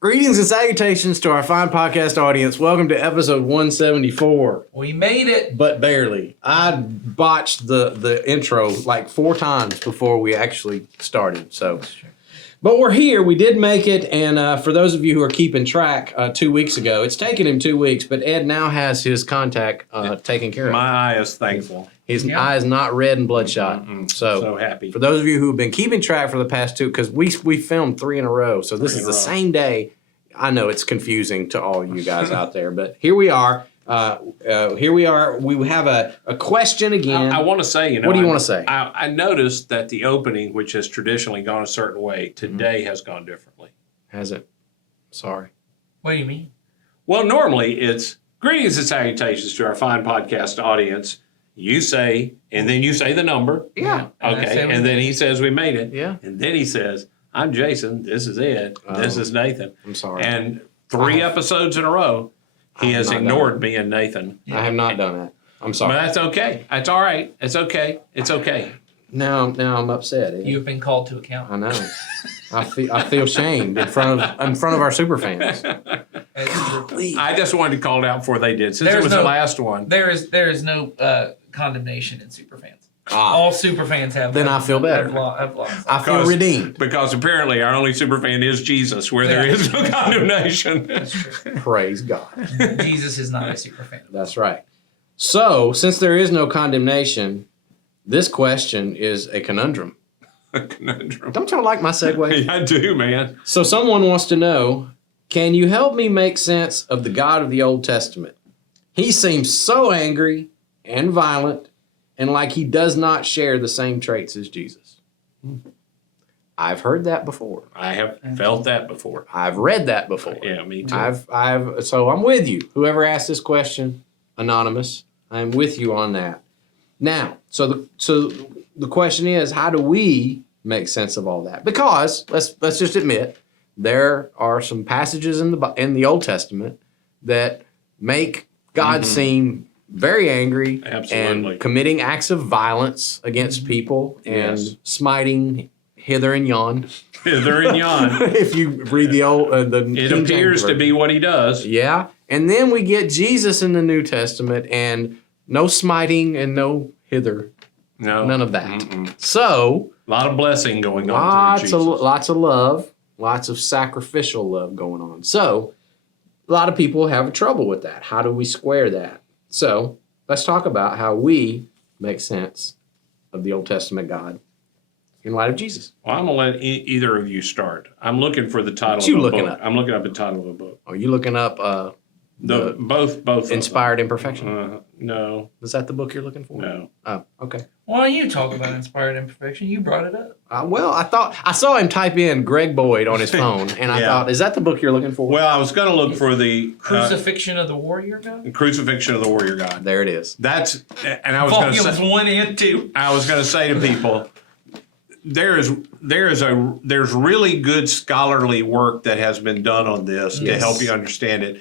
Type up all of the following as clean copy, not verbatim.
Greetings and salutations to our fine podcast audience. Welcome to episode 174. We made it. But barely. I botched the intro like 4 times before we actually started. So, but we're here. We did make it. And for those of you who are keeping track, 2 weeks ago, it's taken him 2 weeks, but Ed now has his contact taken care of. My eye is thankful. His eye is not red and bloodshot. So happy. For those of you who have been keeping track for the past 2, because we filmed 3 in a row, so this is the same day. I know it's confusing to all you guys out there, but here we are. We have a question again. I want to say, what do you want to say? I noticed that the opening, which has traditionally gone a certain way, today has gone differently. Has it? Sorry. What do you mean? Well, normally it's greetings and salutations to our fine podcast audience. You say, and then you say the number. Yeah. Okay. And then he says we made it. Yeah. And then he says, I'm Jason. This is Ed. This is Nathan. I'm sorry. And 3 episodes in a row, he has ignored me and Nathan. I have not done that. I'm sorry. But that's okay. That's all right. It's okay. It's okay. Now I'm upset. Ed. You've been called to account. I know. I feel shamed in front of our super fans. I just wanted to call it out before they did, since it was the last one. There is no condemnation in superfans. All superfans have. Then I feel better. Have lost. I feel redeemed. Because apparently our only superfan is Jesus, where there is no condemnation. That's true. Praise God. Jesus is not a superfan. That's right. So, since there is no condemnation, this question is a conundrum. A conundrum. Don't you like my segue? I do, man. So someone wants to know, can you help me make sense of the God of the Old Testament? He seems so angry and violent and like he does not share the same traits as Jesus. I've heard that before. I have felt that before. I've read that before. Yeah, me too. So I'm with you. Whoever asked this question, anonymous, I'm with you on that. Now, so the question is, how do we make sense of all that? Because let's just admit, there are some passages in the Old Testament that make God seem very angry and committing acts of violence against people and smiting hither and yon. Hither and yon. If you read the old, it appears to be what he does. Yeah, and then we get Jesus in the New Testament, and no smiting and no hither. No, none of that. So a lot of blessing going on through Jesus. Lots of love, lots of sacrificial love going on. So a lot of people have trouble with that. How do we square that? So let's talk about how we make sense of the Old Testament God in light of Jesus. Well, I'm going to let either of you start. I'm looking for the title What of a looking book. up? I'm looking up the title of a book. Are you looking up Both Inspired Imperfection? No. Is that the book you're looking for? No. Oh, okay. Why don't you talk about inspired imperfection? You brought it up. Well, I saw him type in Greg Boyd on his phone, and I thought, is that the book you're looking for? Well, I was going to look for the Crucifixion of the Warrior God. Crucifixion of the Warrior God. There it is. That's, and I was going to Volumes say 1 and 2. I was going to say to people, there's really good scholarly work that has been done on this to help you understand it.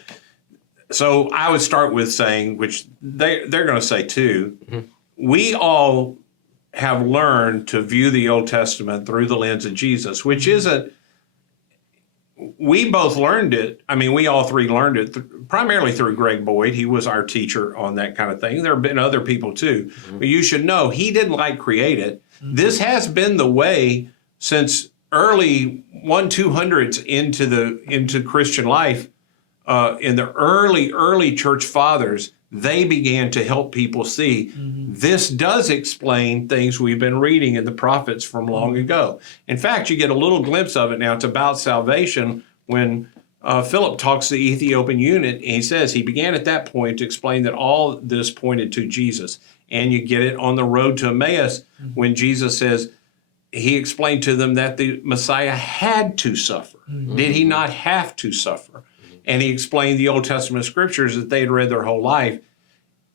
So I would start with saying, which they're going to say too, we all have learned to view the Old Testament through the lens of Jesus, which isn't, we both learned it. I mean, we all three learned it primarily through Greg Boyd. He was our teacher on that kind of thing. There have been other people too, but you should know he didn't create it. This has been the way since early 200s into Christian life. In the early church fathers, they began to help people see this does explain things we've been reading in the prophets from long ago. In fact, you get a little glimpse of it now. It's about salvation when Philip talks to the Ethiopian eunuch, and he says he began at that point to explain that all this pointed to Jesus. And you get it on the road to Emmaus when Jesus says, he explained to them that the Messiah had to suffer. Did he not have to suffer? And he explained the Old Testament scriptures that they had read their whole life,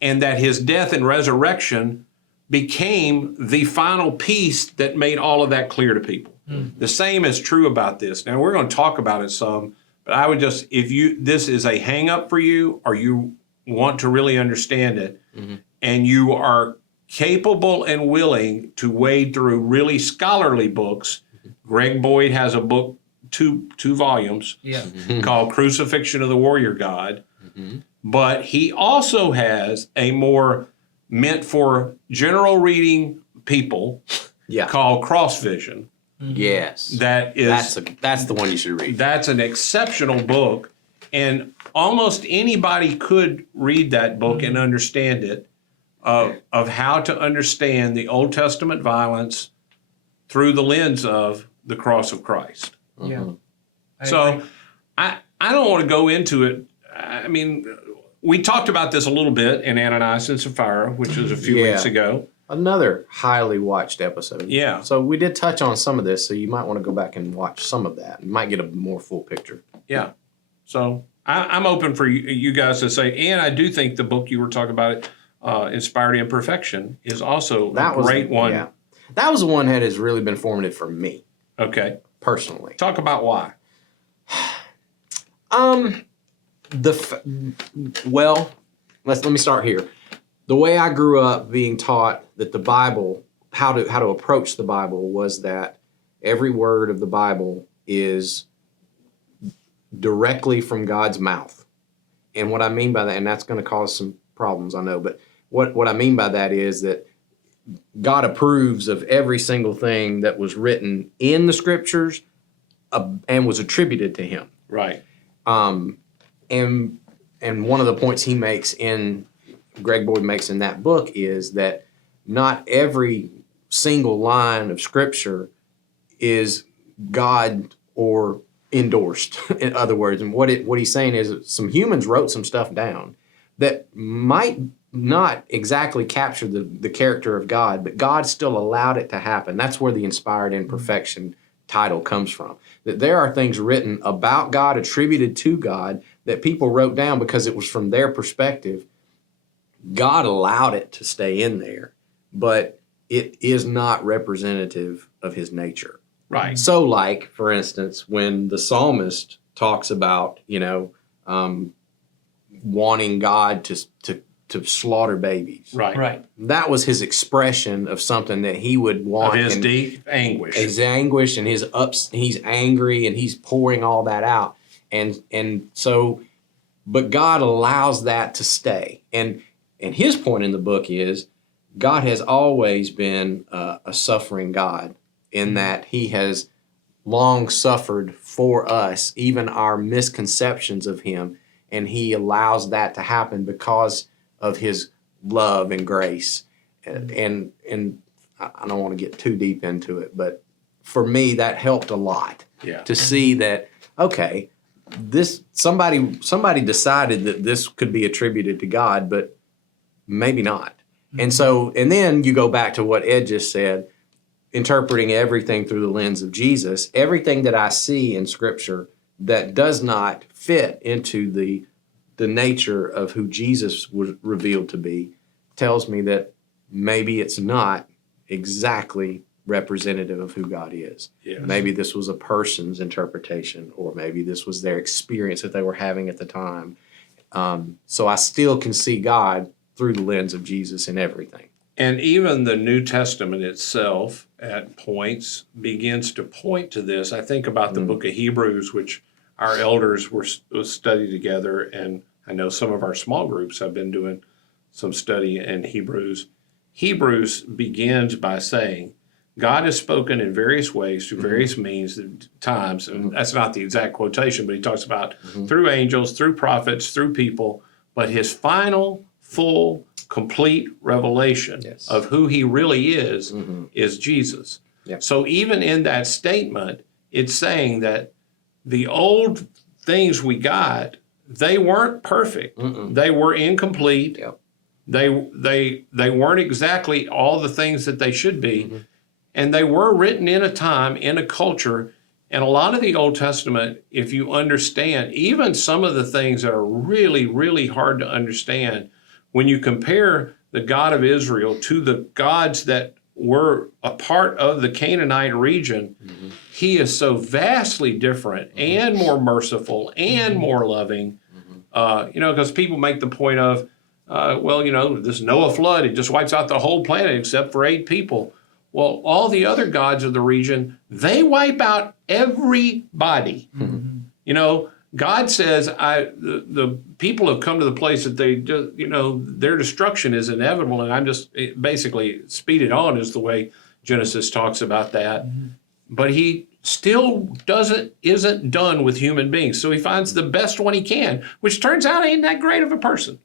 and that his death and resurrection became the final piece that made all of that clear to people. The same is true about this. Now, we're going to talk about it some, but I would just, this is a hang up for you, or you want to really understand it, and you are capable and willing to wade through really scholarly books. Greg Boyd has a book two volumes Yeah. called Crucifixion of the Warrior God. But he also has a more meant for general reading people Yeah. called Cross Vision. Yes. That is That's the one you should read. that's an exceptional book, and almost anybody could read that book and understand it, of how to understand the Old Testament violence through the lens of the cross of Christ. Yeah. I So agree. I don't want to go into it. I mean, we talked about this a little bit in Ananias and Sapphira, which was a few Yeah. weeks ago. Another highly watched episode. Yeah. So we did touch on some of this, so you might want to go back and watch some of that. You might get a more full picture. Yeah. So I'm open for you guys to say, and I do think the book you were talking about, Inspired Imperfection, is also a great one. Yeah. That was the one that has really been formative for me Okay. personally. Talk about why. Well, let me start here. The way I grew up being taught that the Bible, how to approach the Bible, was that every word of the Bible is directly from God's mouth. And what I mean by that, and that's going to cause some problems, I know, but what I mean by that is that God approves of every single thing that was written in the scriptures and was attributed to him. Right. And one of the points Greg Boyd makes in that book is that not every single line of scripture is God or endorsed, in other words. And what he's saying is that some humans wrote some stuff down that might not exactly capture the character of God, but God still allowed it to happen. That's where the Inspired Imperfection title comes from. That there are things written about God, attributed to God, that people wrote down because it was from their perspective. God allowed it to stay in there, but it is not representative of his nature. Right. So, like, for instance, when the psalmist talks about, wanting God to slaughter babies, Right. Right. that was his expression of something that he would want. Of his and deep anguish. his anguish and his ups. He's angry and he's pouring all that out, and so, but God allows that to stay. And his point in the book is God has always been a suffering God, in that he has long suffered for us, even our misconceptions of him, and he allows that to happen because of his love and grace. And I don't want to get too deep into it, but for me that helped a lot. Yeah. To see that, okay, this somebody decided that this could be attributed to God, but maybe not. And then you go back to what Ed just said, interpreting everything through the lens of Jesus. Everything that I see in Scripture that does not fit into the nature of who Jesus was revealed to be tells me that maybe it's not exactly representative of who God is. Yes. Maybe this was a person's interpretation, or maybe this was their experience that they were having at the time. So I still can see God through the lens of Jesus in everything. And even the New Testament itself at points begins to point to this. I think about the book of Hebrews, which our elders was studied together, and I know some of our small groups have been doing some study in Hebrews. Hebrews begins by saying, God has spoken in various ways through various means and times, and that's not the exact quotation, but he talks about through angels, through prophets, through people, but his final, full, complete revelation of who he really is Jesus. Yep. So even in that statement, it's saying that the old things we got, they weren't perfect. They were incomplete. Yep. They weren't exactly all the things that they should be. And they were written in a time, in a culture, and a lot of the Old Testament, if you understand, even some of the things that are really, really hard to understand, when you compare the God of Israel to the gods that were a part of the Canaanite region, he is so vastly different and more merciful and more loving. Because people make the point of, this Noah flood, it just wipes out the whole planet except for 8 people. Well, all the other gods of the region, they wipe out everybody. You know, God says, the people have come to the place that they just, you know, their destruction is inevitable, and I'm just basically speed it on is the way Genesis talks about that. But he still isn't done with human beings. So he finds the best one he can, which turns out ain't that great of a person.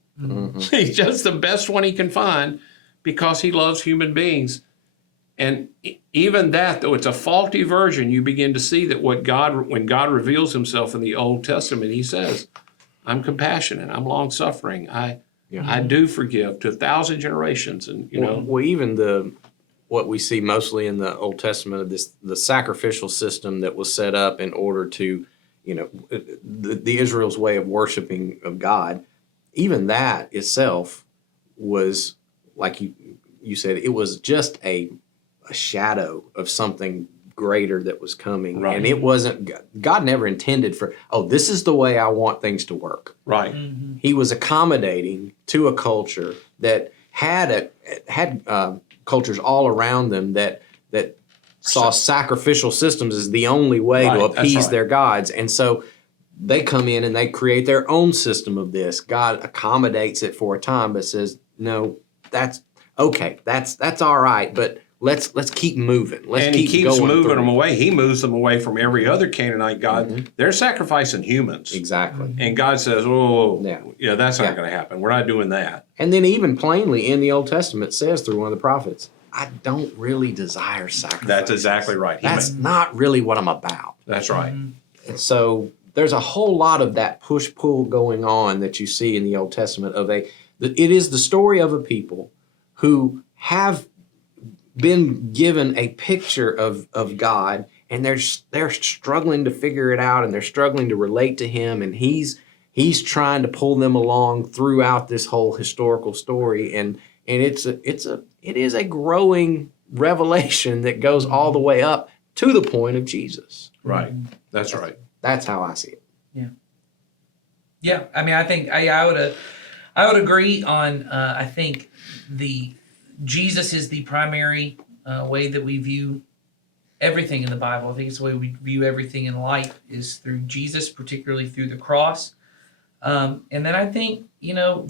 He's just the best one he can find because he loves human beings. And even that, though it's a faulty version, you begin to see that when God reveals himself in the Old Testament, he says, I'm compassionate, I'm long-suffering, I do forgive to 1,000 generations. And, you know. Well, even what we see mostly in the Old Testament of the sacrificial system that was set up in order to, you know, the Israel's way of worshiping of God, even that itself was, like you said, it was just a shadow of something greater that was coming. Right. And it wasn't, God never intended for, this is the way I want things to work. Right. He was accommodating to a culture that had cultures all around them that saw sacrificial systems as the only way to appease their gods. And so they come in and they create their own system of this. God accommodates it for a time, but says, no, that's okay. That's all right. But let's keep moving. He keeps moving them away. He moves them away from every other Canaanite god. They're sacrificing humans. Exactly. And God says, that's not going to happen. We're not doing that. And then even plainly in the Old Testament says through one of the prophets, I don't really desire sacrifice. That's exactly right. That's not really what I'm about. That's right. And so there's a whole lot of that push-pull going on that you see in the Old Testament it is the story of a people who have been given a picture of God, and they're struggling to figure it out, and they're struggling to relate to him, and he's trying to pull them along throughout this whole historical story, and it is a growing revelation that goes all the way up to the point of Jesus. Right. That's right. That's how I see it. Yeah. I mean, I think I would agree on. I think Jesus is the primary way that we view everything in the Bible. I think it's the way we view everything in life is through Jesus, particularly through the cross. And then I think, you know,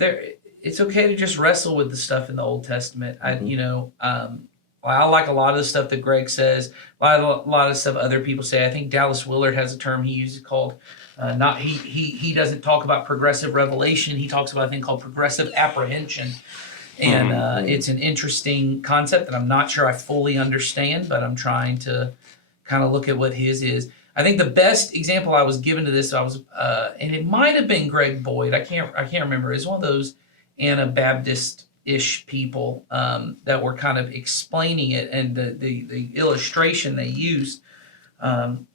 it's okay to just wrestle with the stuff in the Old Testament. I like a lot of the stuff that Greg says, a lot of stuff other people say. I think Dallas Willard has a term he uses called he doesn't talk about progressive revelation. He talks about a thing called progressive apprehension. And it's an interesting concept that I'm not sure I fully understand, but I'm trying to kind of look at what his is. I think the best example I was given to this, and it might have been Greg Boyd. I can't remember. It's one of those Anabaptist-ish people that were kind of explaining it, and the illustration they used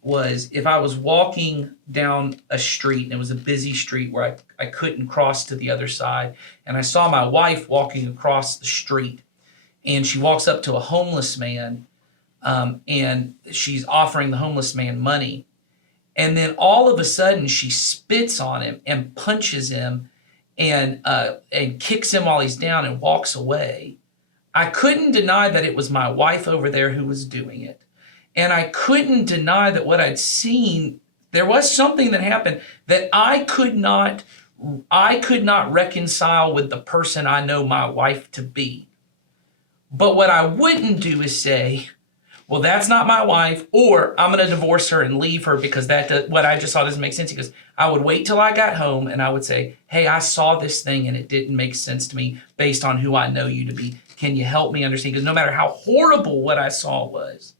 was if I was walking down a street and it was a busy street where I couldn't cross to the other side, and I saw my wife walking across the street, and she walks up to a homeless man, and she's offering the homeless man money, and then all of a sudden she spits on him and punches him and kicks him while he's down and walks away. I couldn't deny that it was my wife over there who was doing it. And I couldn't deny that what I'd seen, there was something that happened that I could not reconcile with the person I know my wife to be. But what I wouldn't do is say, well, that's not my wife, or I'm going to divorce her and leave her because what I just saw doesn't make sense. Because I would wait till I got home and I would say, hey, I saw this thing and it didn't make sense to me based on who I know you to be. Can you help me understand? Because no matter how horrible what I saw was,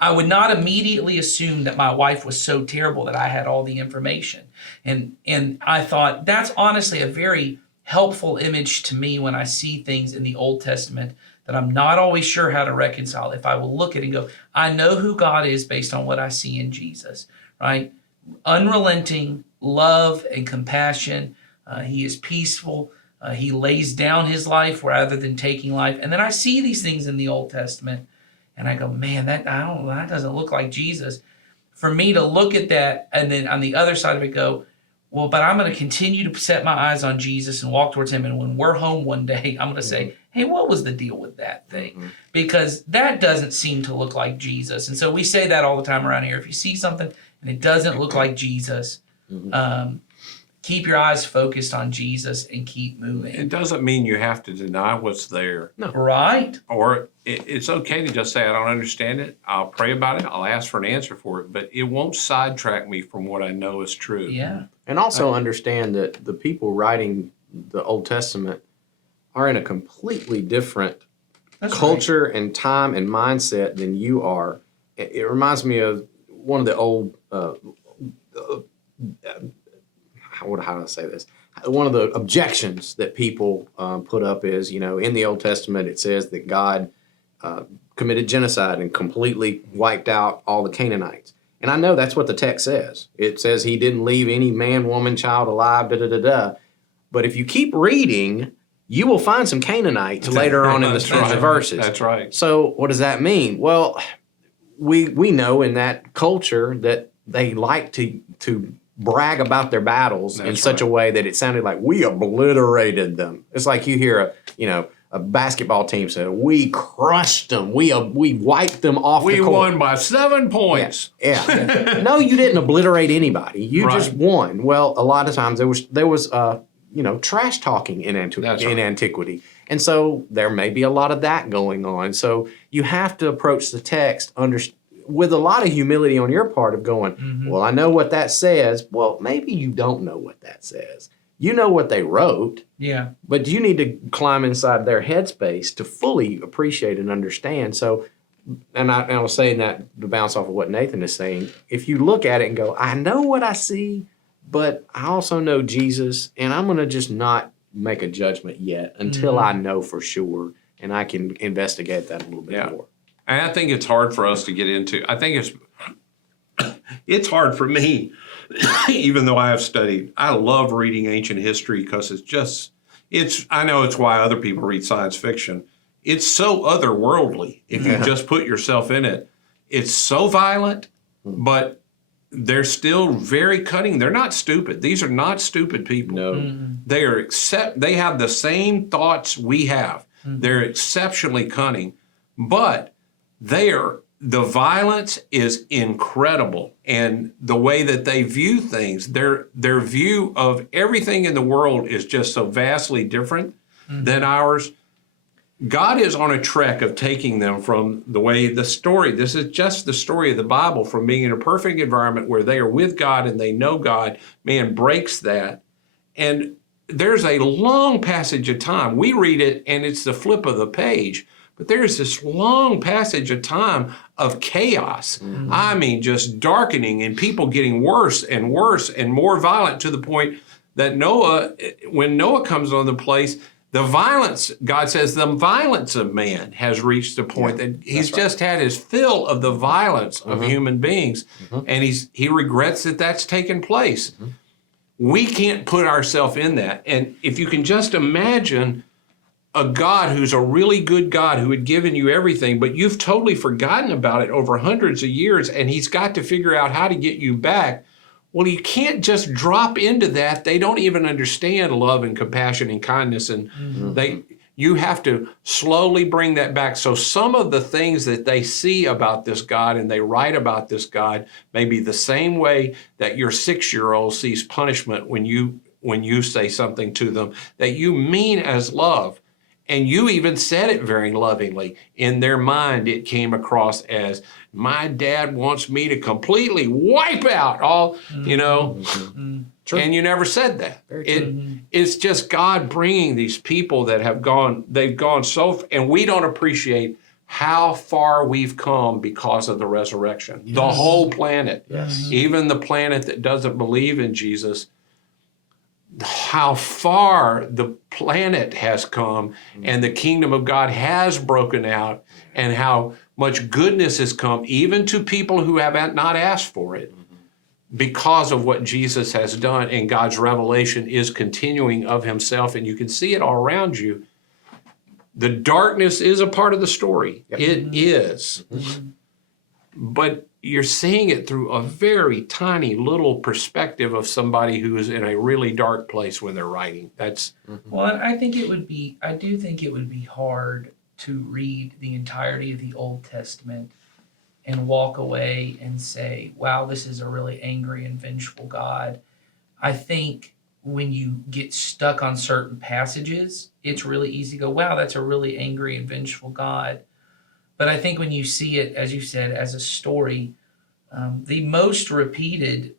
I would not immediately assume that my wife was so terrible that I had all the information. And I thought that's honestly a very helpful image to me when I see things in the Old Testament that I'm not always sure how to reconcile. If I will look at it and go, I know who God is based on what I see in Jesus, right? Unrelenting love and compassion. He is peaceful. He lays down his life rather than taking life. And then I see these things in the Old Testament and I go, man, that doesn't look like Jesus. For me to look at that and then on the other side of it go, well, but I'm going to continue to set my eyes on Jesus and walk towards him. And when we're home one day, I'm going to say, hey, what was the deal with that thing? Mm-hmm. Because that doesn't seem to look like Jesus. And so we say that all the time around here. If you see something and it doesn't look like Jesus, keep your eyes focused on Jesus and keep moving. It doesn't mean you have to deny what's there. Right? Or it's okay to just say, I don't understand it. I'll pray about it. I'll ask for an answer for it. But it won't sidetrack me from what I know is true. Yeah. And also understand that the people writing the Old Testament are in a completely different That's culture and time and mindset than you are. It reminds me of one of the old, how do I say this? One of the objections that people put up is, in the Old Testament, it says that God committed genocide and completely wiped out all the Canaanites. And I know that's what the text says. It says he didn't leave any man, woman, child alive, da-da-da-da. But if you keep reading, you will find some Canaanites later on in the verses. That's right. So what does that mean? Well, we know in that culture that they like to brag about their battles in such a way that it sounded like we obliterated them. It's like you hear a basketball team say, "We crushed them. We wiped them off the court. We won by 7 points." Yeah. No, you didn't obliterate anybody. You just won. Well, a lot of times there was trash talking in antiquity. And so there may be a lot of that going on. So you have to approach the text with a lot of humility on your part of going, well, I know what that says. Well, maybe you don't know what that says. You know what they wrote. Yeah. But you need to climb inside their headspace to fully appreciate and understand. So, and I was saying that to bounce off of what Nathan is saying, if you look at it and go, I know what I see, but I also know Jesus, and I'm going to just not make a judgment yet until I know for sure, and I can investigate that a little bit more. And I think it's hard for us to get into. I think it's hard for me, even though I have studied. I love reading ancient history because I know it's why other people read science fiction. It's so otherworldly if you just put yourself in it. It's so violent, but they're still very cutting. They're not stupid. These are not stupid people. No. They have the same thoughts we have. They're exceptionally cunning, but the violence is incredible, and the way that they view things, their view of everything in the world is just so vastly different than ours. God is on a trek of taking them from the way this is just the story of the Bible, from being in a perfect environment where they are with God and they know God, man breaks that. And there's a long passage of time. We read it and it's the flip of the page, but there's this long passage of time of chaos. I mean, just darkening and people getting worse and worse and more violent, to the point that when Noah comes on the place, the violence, God says, the violence of man has reached a point that he's just had his fill of the violence of human beings, and he regrets that that's taken place. We can't put ourselves in that. And if you can just imagine a God who's a really good God who had given you everything, but you've totally forgotten about it over hundreds of years, and he's got to figure out how to get you back. Well, you can't just drop into that. They don't even understand love and compassion and kindness, and you have to slowly bring that back. So some of the things that they see about this God and they write about this God may be the same way that your 6-year-old sees punishment when you say something to them that you mean as love. And you even said it very lovingly. In their mind, it came across as, my dad wants me to completely wipe out all, True. And you never said that. It's just God bringing these people that they've gone so, and we don't appreciate how far we've come because of the resurrection. Yes. The whole planet, even the planet that doesn't believe in Jesus, how far the planet has come and the kingdom of God has broken out, and how much goodness has come even to people who have not asked for it because of what Jesus has done, and God's revelation is continuing of himself, and you can see it all around you. The darkness is a part of the story. It is. But you're seeing it through a very tiny little perspective of somebody who is in a really dark place when they're writing. That's Well, and I do think it would be hard to read the entirety of the Old Testament and walk away and say, wow, this is a really angry and vengeful God. I think when you get stuck on certain passages, it's really easy to go, wow, that's a really angry and vengeful God. But I think when you see it, as you said, as a story, the most repeated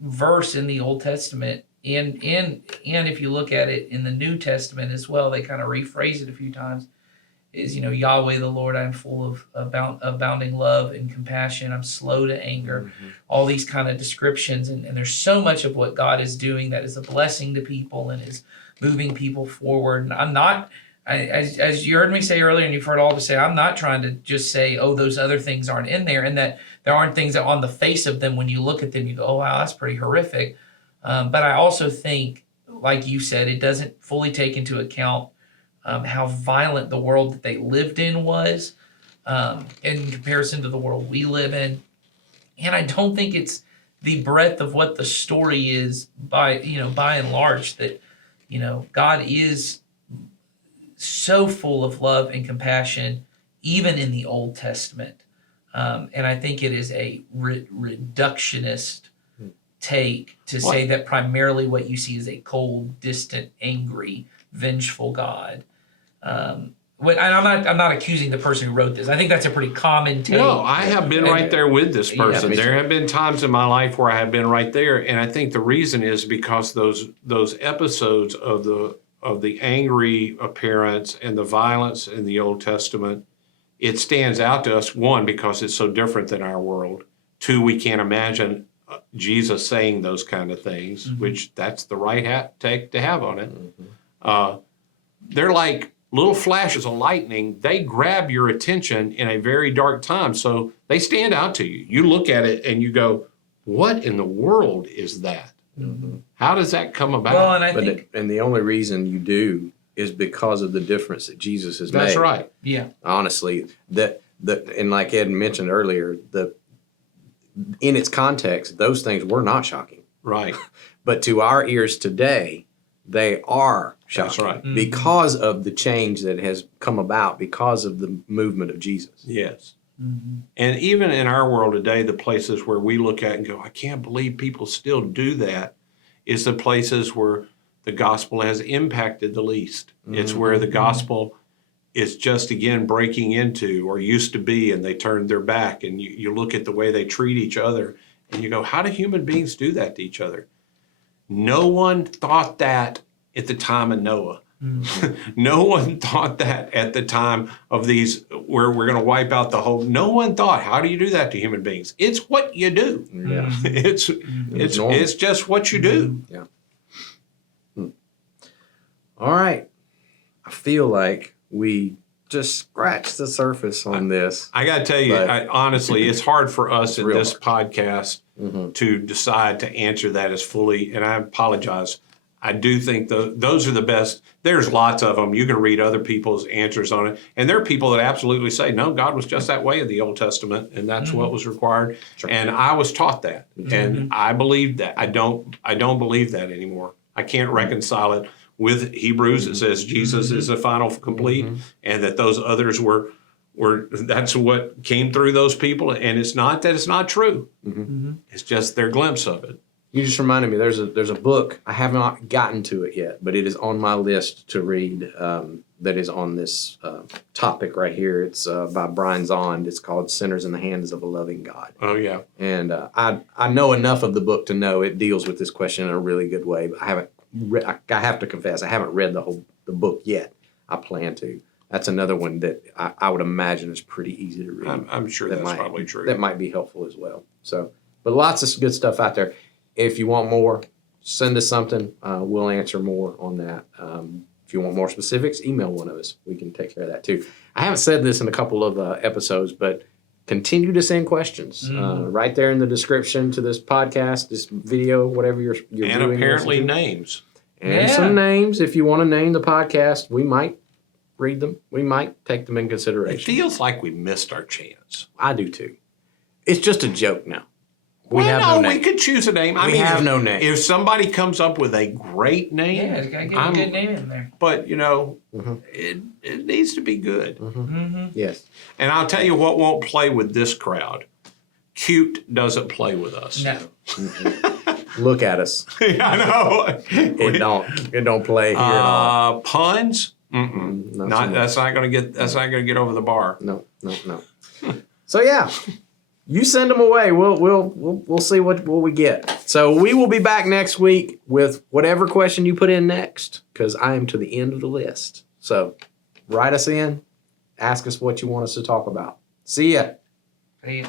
verse in the Old Testament, and if you look at it in the New Testament as well, they kind of rephrase it a few times, is, Yahweh the Lord, I'm full of abounding love and compassion. I'm slow to anger. All these kind of descriptions, and there's so much of what God is doing that is a blessing to people and is moving people forward. And I'm not, as you heard me say earlier, and you've heard all to say, I'm not trying to just say, oh, those other things aren't in there, and that there aren't things that on the face of them, when you look at them, you go, oh, wow, that's pretty horrific. But I also think, like you said, it doesn't fully take into account how violent the world that they lived in was in comparison to the world we live in. And I don't think it's the breadth of what the story is by and large that, God is so full of love and compassion, even in the Old Testament. And I think it is a reductionist take to say that primarily what you see is a cold, distant, angry, vengeful God. And I'm not accusing the person who wrote this. I think that's a pretty common take. No, I have been right there with this person. me There too. have been times in my life where I have been right there, and I think the reason is because those episodes of the angry appearance and the violence in the Old Testament, it stands out to us, one, because it's so different than our world. Two, we can't imagine Jesus saying those kind of things, which that's the right take to have on it. They're like little flashes of lightning. They grab your attention in a very dark time, so they stand out to you. You look at it and you go, what in the world is that? How does that come about? Well, and I think And the only reason you do is because of the difference that Jesus has made. That's right. yeah. Honestly, and like Ed mentioned earlier, in its context, those things were not shocking. Right. But to our ears today, they are shocking. That's right. Because of the change that has come about, because of the movement of Jesus. Yes. And even in our world today, the places where we look at and go, I can't believe people still do that, is the places where the gospel has impacted the least. It's where the gospel is just, again, breaking into, or used to be, and they turned their back. And you look at the way they treat each other, and you go, how do human beings do that to each other? No one thought that at the time of Noah. No one thought that at the time of these, where we're going to wipe out the whole. No one thought, how do you do that to human beings? It's what you do. Yeah. It's just what you do. Yeah. All right. I feel like we just scratched the surface on this. I got to tell you, But- honestly, it's hard for us in real this podcast to decide to answer that as fully, and I apologize. I do think those are the best. There's lots of them. You can read other people's answers on it. And there are people that absolutely say, no, God was just that way in the Old Testament, and that's what was required. Sure. And I was taught that. And I believed that. I don't believe that anymore. I can't reconcile it with Hebrews. It says Jesus is the final complete, and that those others were that's what came through those people. And it's not that it's not true. It's just their glimpse of it. You just reminded me. There's a book. I have not gotten to it yet, but it is on my list to read. That is on this topic right here. It's by Brian Zond. It's called "Sinners in the Hands of a Loving God." Oh yeah. And I know enough of the book to know it deals with this question in a really good way. But I haven't. I have to confess, I haven't read the book yet. I plan to. That's another one that I would imagine is pretty easy to read. I'm sure that's probably true. That might be helpful as well. So, but lots of good stuff out there. If you want more, send us something. We'll answer more on that. If you want more specifics, email one of us. We can take care of that too. I haven't said this in a couple of episodes, but continue to send questions right there in the description to this podcast, this video, whatever you're doing. And apparently names. And some names. If you want to name the podcast, we might read them. We might take them in It consideration. feels like we missed our chance. I do too. It's just a joke now. We Well, have no, no we name. could choose a name. I We mean, have if, no name. If somebody comes up with a great name, Yeah, you gotta get I'm- a good name in there. but you know, Mhm. it needs to be good. Mm-hmm. Yes. And I'll tell you what won't play with this crowd. Cute doesn't play with us. No. Look at us. I know. It don't play here at all. Puns? Mm-mm. Not so much. That's not gonna get over the bar. No. So yeah, you send them away. We'll see what we get. So we will be back next week with whatever question you put in next, because I am to the end of the list. So write us in, ask us what you want us to talk about. See ya. Hey.